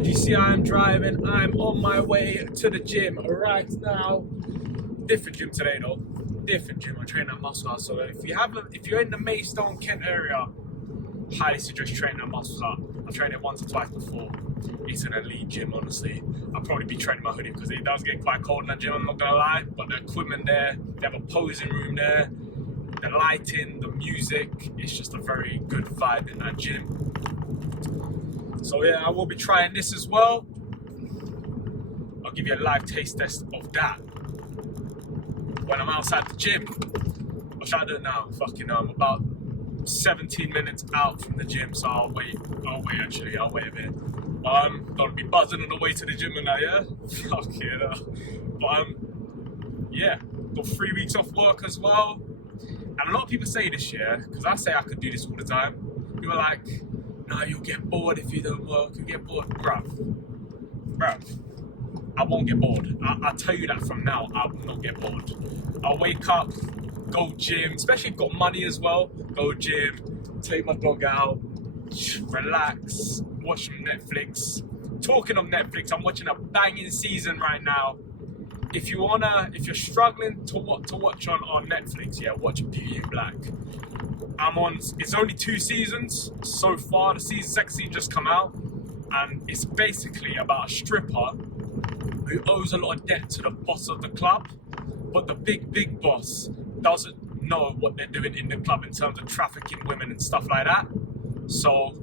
As you see, I'm driving. I'm on my way to the gym right now. Different gym today though. Different gym. I'm training at Muscle House. So if you're in the Maidstone, Kent area, highly suggest training at Muscle House. I've trained it once or twice before. It's an elite gym, honestly. I'll probably be training my hoodie because it does get quite cold in that gym, I'm not gonna lie. But the equipment there, they have a posing room there, the lighting, the music, it's just a very good vibe in that gym. So yeah, I will be trying this as well. I'll give you a live taste test of that when I'm outside the gym. What should I do now? Fucking I'm about 17 minutes out from the gym, so I'll wait a bit. Gonna be buzzing on the way to the gym and that, yeah? Fuck yeah. But yeah, got 3 weeks off work as well. And a lot of people say this year, because I say I could do this all the time, people are like, no, you'll get bored if you don't work, you'll get bored. Bruv, I won't get bored. I'll tell you that from now, I will not get bored. I'll wake up, go gym, especially if I've got money as well, go gym, take my dog out, relax, watch some Netflix. Talking of Netflix, I'm watching a banging season right now. If you're struggling to watch on Netflix, yeah, watch Beauty in Black. It's only 2 seasons so far. The second season just come out, and it's basically about a stripper who owes a lot of debt to the boss of the club, but the big boss doesn't know what they're doing in the club in terms of trafficking women and stuff like that. So,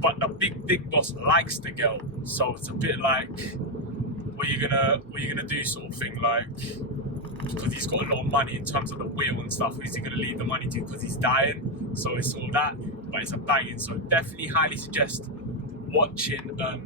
but the big boss likes the girl, so it's a bit like, what are you gonna do sort of thing, like, because he's got a lot of money in terms of the will and stuff, who's he gonna leave the money to because he's dying? So it's all that, but it's a banging. So definitely highly suggest watching that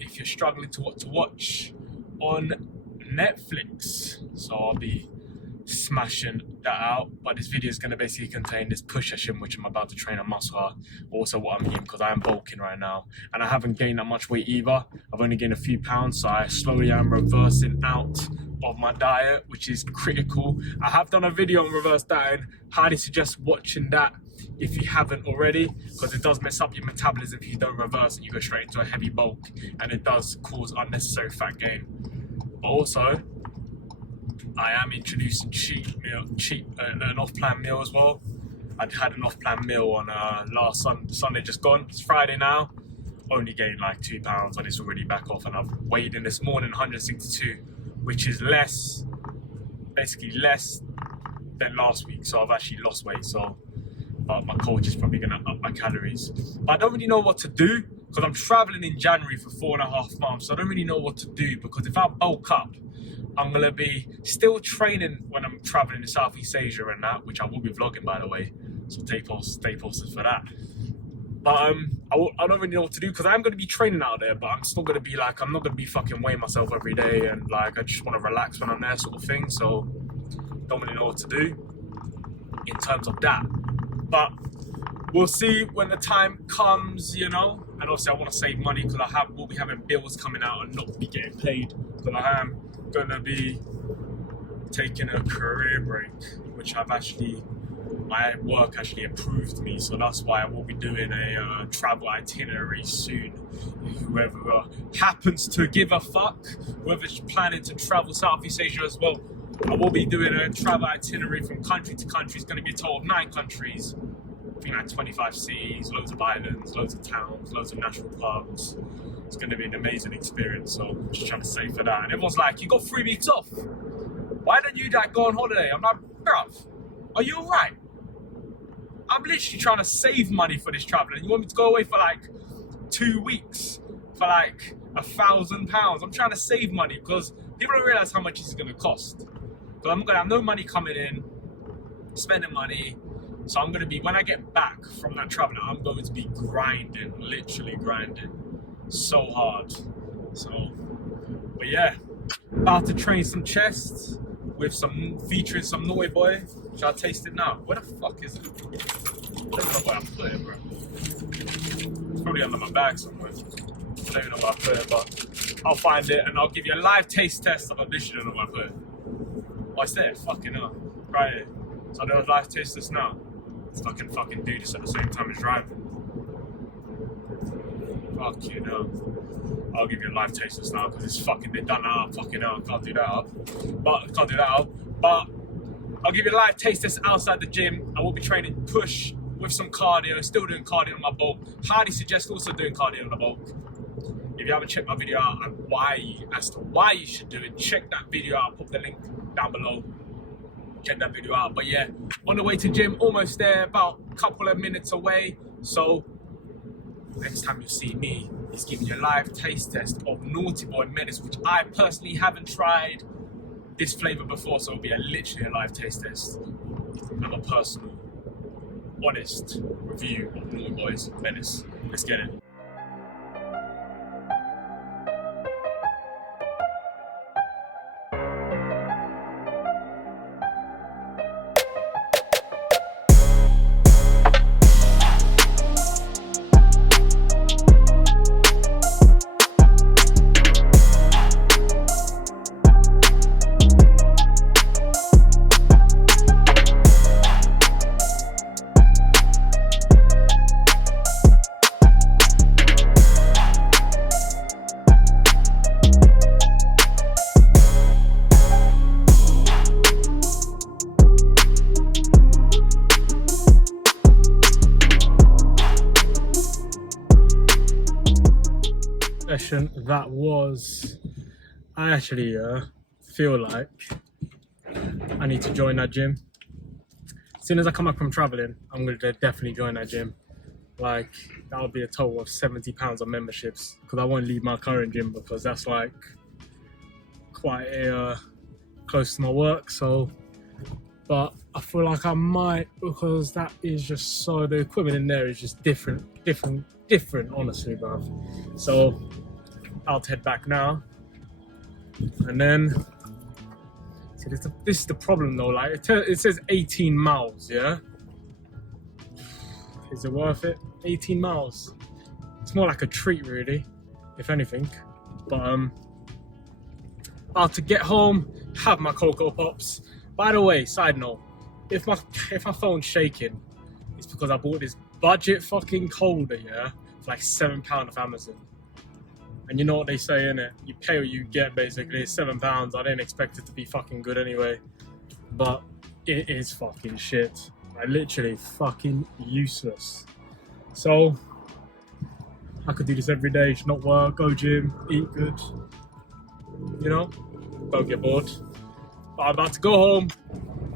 if you're struggling to what to watch on Netflix. So I'll be smashing that out, but this video is going to basically contain this push session which I'm about to train on muscle heart, also what I'm eating because I am bulking right now and I haven't gained that much weight either. I've only gained a few pounds, so I slowly am reversing out of my diet, which is critical. I have done a video on reverse dieting. Highly suggest watching that if you haven't already, because it does mess up your metabolism if you don't reverse and you go straight into a heavy bulk, and it does cause unnecessary fat gain. But also, I am introducing an off-plan meal as well. I had an off-plan meal on last Sunday just gone. It's Friday now. Only gained like 2 pounds and it's already back off, and I've weighed in this morning 162, which is basically less than last week. So I've actually lost weight. So my coach is probably gonna up my calories. But I don't really know what to do because I'm traveling in January for 4.5 months. So I don't really know what to do, because if I bulk up, I'm going to be still training when I'm traveling to Southeast Asia and that, which I will be vlogging, by the way. So stay posted for that. But I don't really know what to do, because I'm going to be training out there, but I'm still going to be like, I'm not going to be fucking weighing myself every day, and like, I just want to relax when I'm there sort of thing. So don't really know what to do in terms of that. But we'll see when the time comes, you know. And also I want to save money because will be having bills coming out and not be getting paid, because I am going to be taking a career break, which my work actually approved me, so that's why I will be doing a travel itinerary soon. Whoever happens to give a fuck, whoever's planning to travel Southeast Asia as well, I will be doing a travel itinerary from country to country. It's going to be a total of 9 countries, I think like 25 cities, loads of islands, loads of towns, loads of national parks. It's going to be an amazing experience, so I'm just trying to save for that. And everyone's like, you got 3 weeks off, why don't you go on holiday? I'm like, bruv, are you alright? I'm literally trying to save money for this travel, and you want me to go away for like 2 weeks for like £1,000? I'm trying to save money because people don't realise how much it's going to cost. Because I'm going to have no money coming in, spending money. So I'm going to be, when I get back from that travel, I'm going to be grinding, literally grinding so hard. So, but yeah, about to train some chest with featuring some Naughty Boy. Shall I taste it now? Where the fuck is it? I don't know where I put it, bro. It's probably under my bag somewhere. I don't even know where I put it, but I'll find it and I'll give you a live taste test of a dish. I don't know where I put it. Oh, it's there. Fucking hell. Right here. So I'll do a live taste test now. So I can fucking do this at the same time as driving. Fucking hell. I'll give you a live taste this now because it's fucking, they've done that up. Fucking hell, can't do that up. But I'll give you a live taste test outside the gym. I will be training push with some cardio, still doing cardio on my bulk. Highly suggest also doing cardio on the bulk. If you haven't checked my video out and as to why you should do it, check that video out. I'll put the link down below. Check that video out. But yeah, on the way to gym, almost there, about a couple of minutes away. So next time you see me, it's giving you a live taste test of Naughty Boy Menace, which I personally haven't tried this flavor before, so it'll be literally a live taste test. Have a personal, honest review of Naughty Boy's Menace. Let's get it. Session that was, I actually feel like I need to join that gym. As soon as I come back from traveling, I'm going to definitely join that gym. Like, that would be a total of £70 on memberships, because I won't leave my current gym because that's like quite close to my work. So, but I feel like I might, because that is just so, the equipment in there is just different, honestly, bruv. So I'll head back now, and then so this is the problem though. Like it says 18 miles, yeah. Is it worth it? 18 miles. It's more like a treat, really, if anything. But I'll to get home, have my Cocoa Pops. By the way, side note, if my phone's shaking, it's because I bought this budget fucking holder, yeah, for like £7 off Amazon. And you know what they say, innit? You pay what you get, basically. It's £7. I didn't expect it to be fucking good anyway. But it is fucking shit. Like, literally fucking useless. So, I could do this every day, just not work, go gym, eat good. You know? Don't get bored. But I'm about to go home,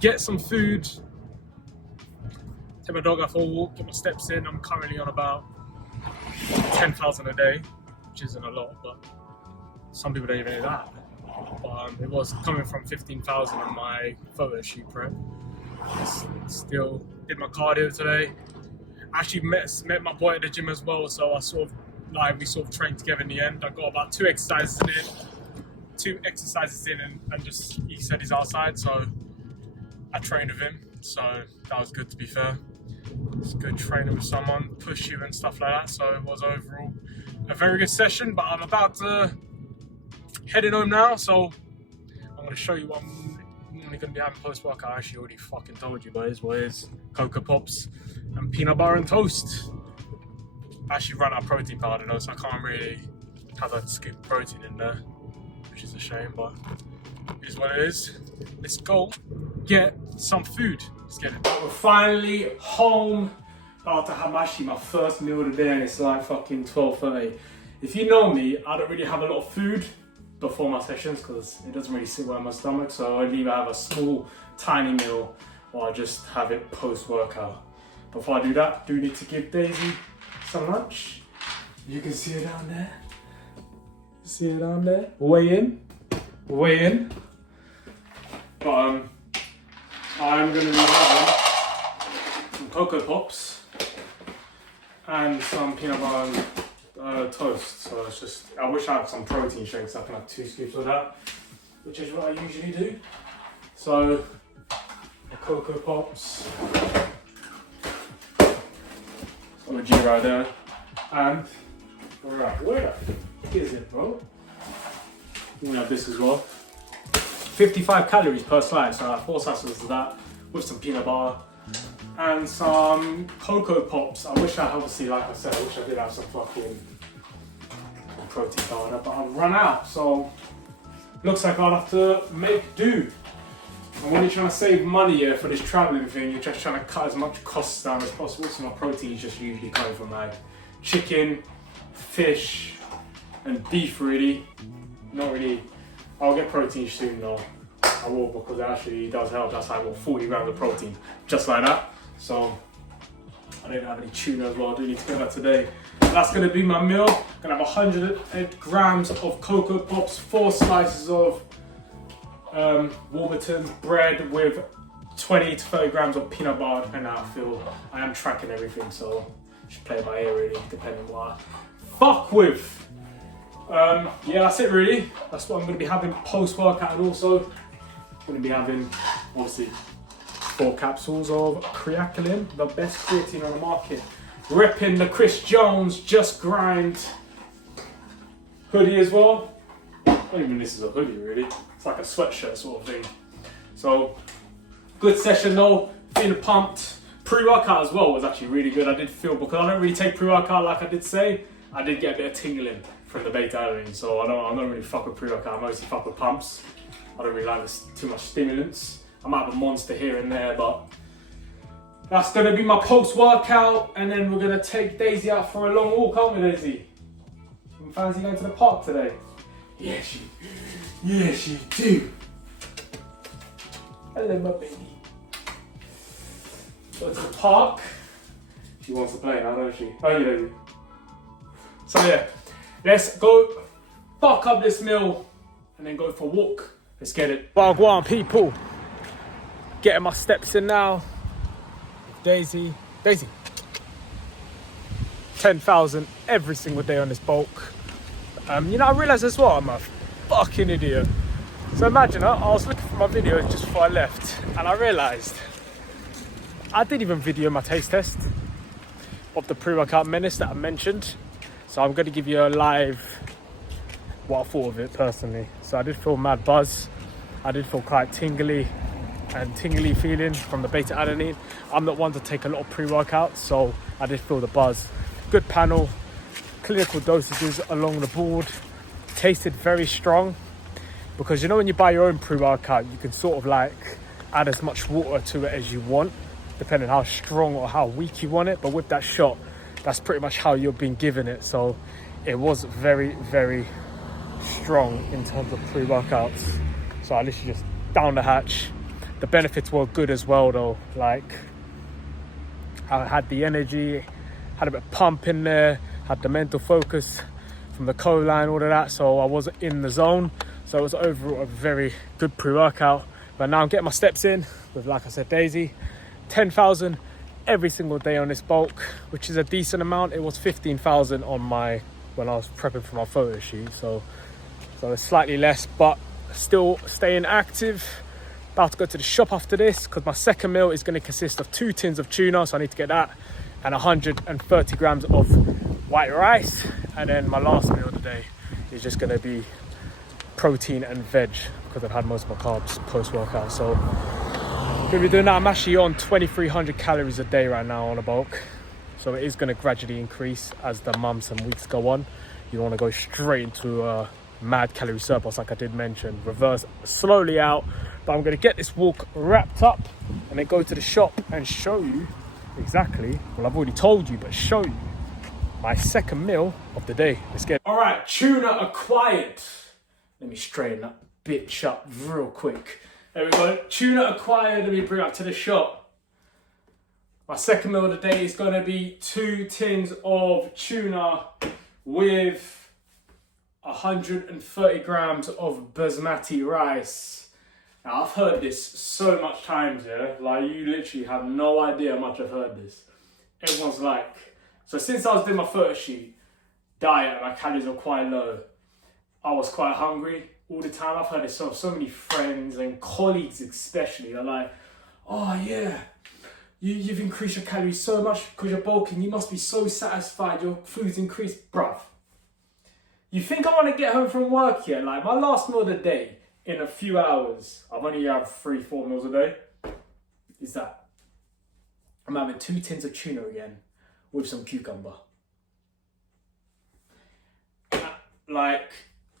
get some food, take my dog out for a walk, get my steps in. I'm currently on about 10,000 a day, which isn't a lot, but some people don't even do that. But it was coming from 15,000 on my photo shoot prep. Still did my cardio today. Actually met my boy at the gym as well, so we sort of trained together in the end. I got about two exercises in and just, he said he's outside, so I trained with him, so that was good, to be fair. It's good training with someone, push you and stuff like that, so it was overall a very good session. But I'm about to heading home now, so I'm going to show you what I'm normally going to be having post-workout. I actually already fucking told you, but it's what it is. Cocoa Pops and peanut butter and toast. I actually run out of protein powder though, so I can't really have a scoop of protein in there, which is a shame, but it is what it is. Let's go get some food. Let's get it. We're finally home. About to have actually my first meal of the day, and it's like fucking 12:30. If you know me, I don't really have a lot of food before my sessions because it doesn't really sit well in my stomach, so I either have a small, tiny meal or I just have it post-workout. Before I do that, I do need to give Daisy some lunch. You can see it down there. See it down there? Weigh in. But I'm going to be having some Cocoa Pops and some peanut butter and toast. So it's just, I wish I had some protein shakes, so I can have 2 scoops of that, which is what I usually do. So, the Cocoa Pops, got a G right there, and where is it, bro? I'm gonna have this as well. 55 calories per slice, so I have 4 slices of that with some peanut butter and some Cocoa Pops. I wish I, obviously, like I said, I wish I did have some fucking protein powder, but I've run out, so looks like I'll have to make do. And when you're trying to save money here for this traveling thing, you're just trying to cut as much costs down as possible. So my protein is just usually coming from like chicken, fish, and beef really. Not really. I'll get protein soon though. I will, because it actually does help. That's like what, 40 grams of protein, just like that. So I don't have any tuna as well. I do need to get that today. That's gonna be my meal. Gonna have 100 grams of Cocoa Pops, 4 slices of Warburton's bread with 20 to 30 grams of peanut butter, depending on how I feel. I am tracking everything, so just play it by ear really, depending on what I fuck with. Yeah, that's it really. That's what I'm gonna be having post-workout, and also I'm gonna be having, obviously, 4 capsules of creatinine, the best creatine on the market. Repping the Chris Jones Just Grind hoodie as well. I don't even think this is a hoodie really. It's like a sweatshirt sort of thing. So, good session though, feeling pumped. Pre-workout as well was actually really good. I did feel, because I don't really take pre-workout like I did say, I did get a bit of tingling from the beta alanine. So I don't really fuck with pre-workout, I mostly fuck with pumps. I don't really like this, too much stimulants. I might have a monster here and there, but that's gonna be my post-workout, and then we're gonna take Daisy out for a long walk, aren't we, Daisy? You fancy going to the park today? Yes, you do. Hello, my baby. Go to the park. She wants to play now, doesn't she? Oh, you Daisy. So yeah, let's go fuck up this meal and then go for a walk. Let's get it. Well, go on, people. Getting my steps in now. Daisy. 10,000 every single day on this bulk. You know, I realised as well, I'm a fucking idiot. So imagine, I was looking for my videos just before I left, and I realised I didn't even video my taste test of the pre-workout menace that I mentioned. So I'm going to give you a live what I thought of it personally. So I did feel mad buzz. I did feel quite tingly feeling from the beta alanine. I'm not one to take a lot of pre-workouts, so I did feel the buzz. Good panel, clinical dosages along the board. Tasted very strong, because you know when you buy your own pre-workout, you can sort of like add as much water to it as you want, depending on how strong or how weak you want it. But with that shot, that's pretty much how you're being given it. So it was very, very strong in terms of pre-workouts. So I literally just down the hatch. The benefits were good as well though. Like, I had the energy, had a bit of pump in there, had the mental focus from the co-line, all of that. So I was in the zone. So it was overall a very good pre-workout. But now I'm getting my steps in with, like I said, Daisy. 10,000 every single day on this bulk, which is a decent amount. It was 15,000 on when I was prepping for my photo shoot. So it's slightly less, but still staying active. About to go to the shop after this, because my second meal is going to consist of 2 tins of tuna, so I need to get that, and 130 grams of white rice. And then my last meal of the day is just going to be protein and veg, because I've had most of my carbs post-workout. So I'm going to be doing that. I'm actually on 2,300 calories a day right now on a bulk, so it is going to gradually increase as the months and weeks go on. You don't want to go straight into a mad calorie surplus like I did mention. Reverse slowly out. But I'm going to get this walk wrapped up and then go to the shop and show you exactly, well, I've already told you, but show you my second meal of the day. Let's get it. All right, tuna acquired. Let me straighten that bitch up real quick. There we go. Tuna acquired. Let me bring it up to the shop. My second meal of the day is going to be 2 tins of tuna with 130 grams of basmati rice. Now, I've heard this so much times, yeah? Like, you literally have no idea how much I've heard this. Everyone's like, so since I was doing my photo shoot, diet, my calories were quite low. I was quite hungry all the time. I've heard this from so many friends and colleagues especially. They're like, oh yeah, you've increased your calories so much because you're bulking. You must be so satisfied. Your food's increased. Bruv, you think I want to get home from work yet? Like, my last meal of the day, in a few hours, I've only had 3-4 meals a day, is that I'm having 2 tins of tuna again with some cucumber. Like,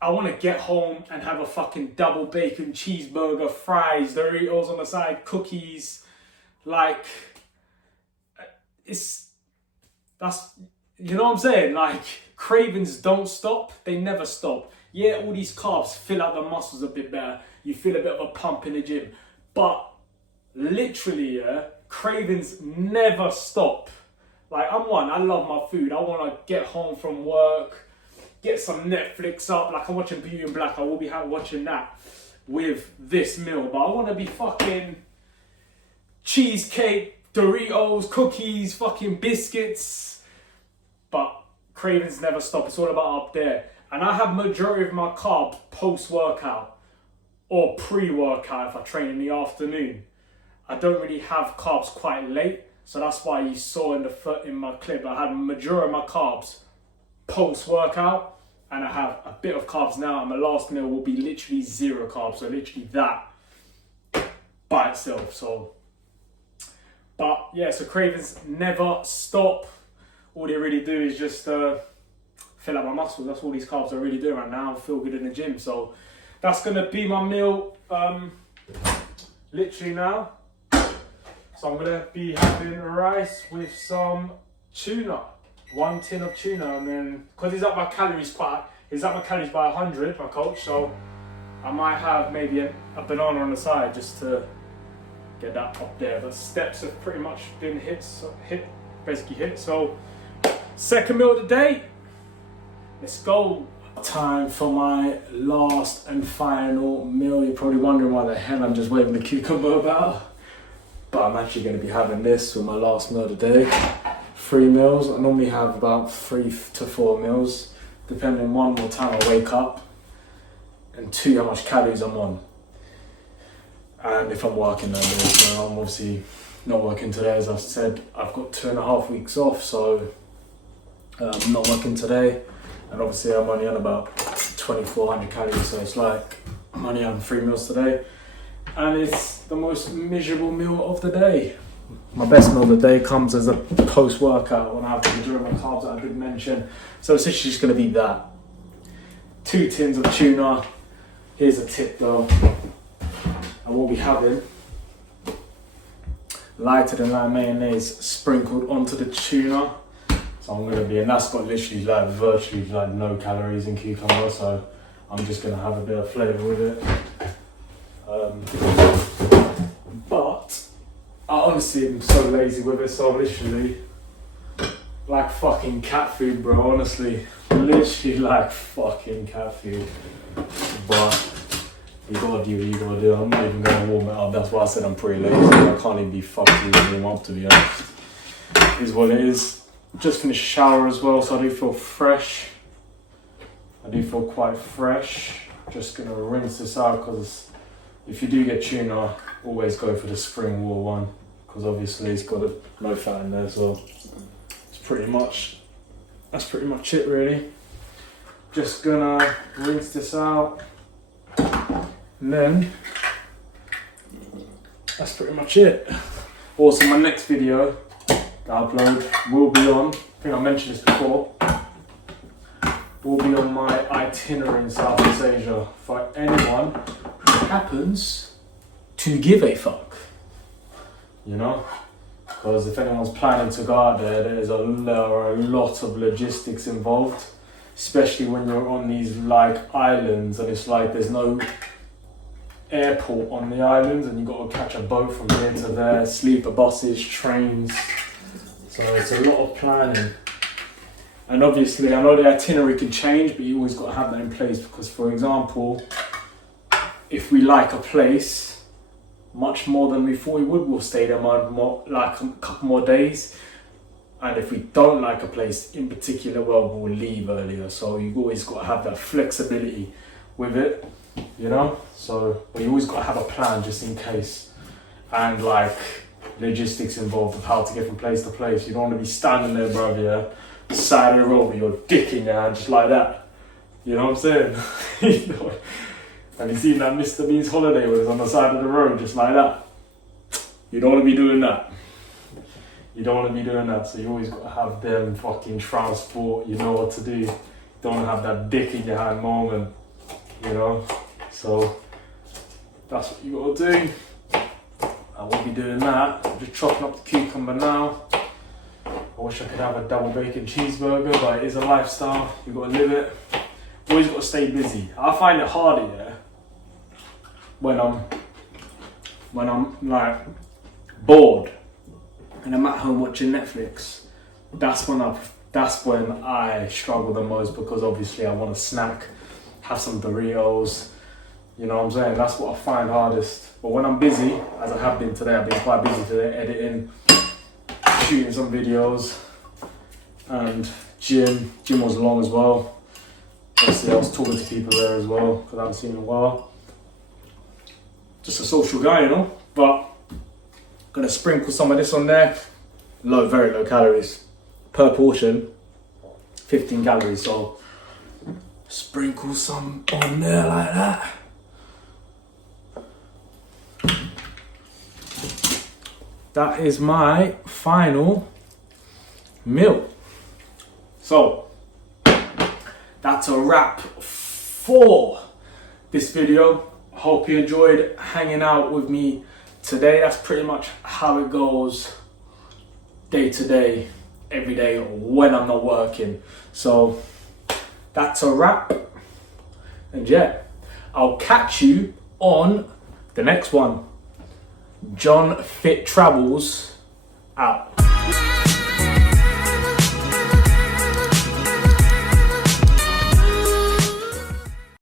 I want to get home and have a fucking double bacon cheeseburger, fries, Doritos on the side, cookies. Like, that's, you know what I'm saying? Like, cravings don't stop, they never stop. Yeah, all these carbs fill out the muscles a bit better. You feel a bit of a pump in the gym. But literally, yeah, cravings never stop. Like, I love my food. I want to get home from work, get some Netflix up. Like, I'm watching Beauty and Black. I will be watching that with this meal. But I want to be fucking cheesecake, Doritos, cookies, fucking biscuits. But cravings never stop. It's all about up there. And I have majority of my carbs post-workout or pre-workout if I train in the afternoon. I don't really have carbs quite late. So that's why you saw in my clip, I had majority of my carbs post-workout. And I have a bit of carbs now. And my last meal will be literally 0 carbs. So literally that by itself. So, but yeah, so cravings never stop. All they really do is just fill up my muscles. That's all these carbs are really doing right now. I feel good in the gym. So that's going to be my meal literally now. So I'm going to be having rice with some tuna. 1 tin of tuna. And then, because he's up my calories by 100, my coach. So I might have maybe a banana on the side just to get that up there. The steps have pretty much been hit. So second meal of the day. Let's go. Time for my last and final meal. You're probably wondering why the hell I'm just waving the cucumber about. But I'm actually going to be having this with my last meal of the day. 3 meals. I normally have about 3 to 4 meals, depending on 1, what time I wake up, and 2, how much calories I'm on. And if I'm working that day, so I'm obviously not working today, as I've said. I've got 2.5 weeks off, so I'm not working today. And obviously I'm only on about 2,400 calories, so it's like I'm only having 3 meals today. And it's the most miserable meal of the day. My best meal of the day comes as a post-workout when I have the majority of my carbs that I did mention. So it's actually just going to be that. 2 tins of tuna. Here's a tip though. I will be having lighter than light mayonnaise sprinkled onto the tuna. So I'm going to be, and that's got literally like virtually like no calories in cucumber. So I'm just going to have a bit of flavour with it. But I honestly am so lazy with it, so I'm literally like fucking cat food, bro. Honestly, literally like fucking cat food. But you gotta do what you gotta do. I'm not even gonna warm it up. That's why I said I'm pretty lazy. I can't even be fucked with warm up, to be honest. It is what it is. Just finished a shower as well, so I do feel fresh. I do feel quite fresh. Just gonna rinse this out, because if you do get tuna, always go for the spring water one, because obviously it's got no fat in there, so that's pretty much it really. Just gonna rinse this out, and then that's pretty much it. Also, my next video that I upload will be on, I think I mentioned this before, will be on my itinerary in Southeast Asia for anyone who happens to give a fuck, you know, because if anyone's planning to go out there, there are a lot of logistics involved, especially when you're on these like islands and it's like there's no airport on the islands and you've got to catch a boat from here to there, sleeper buses, trains, so it's a lot of planning. And obviously I know the itinerary can change, but you always got to have that in place, because for example, if we like a place much more than we thought we would, we'll stay there like a couple more days. And if we don't like a place in particular, well, we'll leave earlier. So you've always got to have that flexibility with it, you know? So but you always got to have a plan just in case. And like logistics involved of how to get from place to place. You don't want to be standing there, bruv, yeah, side of the road with your dick in your hand, just like that. You know what I'm saying? You know? Have you seen that Mr. Bean's holiday where it's on the side of the road, just like that? You don't want to be doing that. You don't want to be doing that, so you always got to have them fucking transport, you know what to do. don't have that dick in your hand moment, you know. So that's what you gotta do. I won't be doing that. I'm just chopping up the cucumber now. I wish I could have a double bacon cheeseburger, but it is a lifestyle. You gotta live it. Always gotta stay busy. I find it harder, yeah, when I'm like bored and I'm at home watching Netflix. That's when I struggle the most, because obviously I want to snack, have some Doritos. You know what I'm saying? That's what I find hardest. But when I'm busy, as I have been today, I've been quite busy today, editing, shooting some videos, and gym was long as well. Obviously I was talking to people there as well, because I haven't seen in a while. Just a social guy, you know. But gonna sprinkle some of this on there. Very low calories per portion, 15 calories. So sprinkle some on there like that. That is my final meal. So that's a wrap for this video. Hope you enjoyed hanging out with me today. That's pretty much how it goes day to day, every day when I'm not working. So that's a wrap. And yeah, I'll catch you on the next one. John Fit Travels out.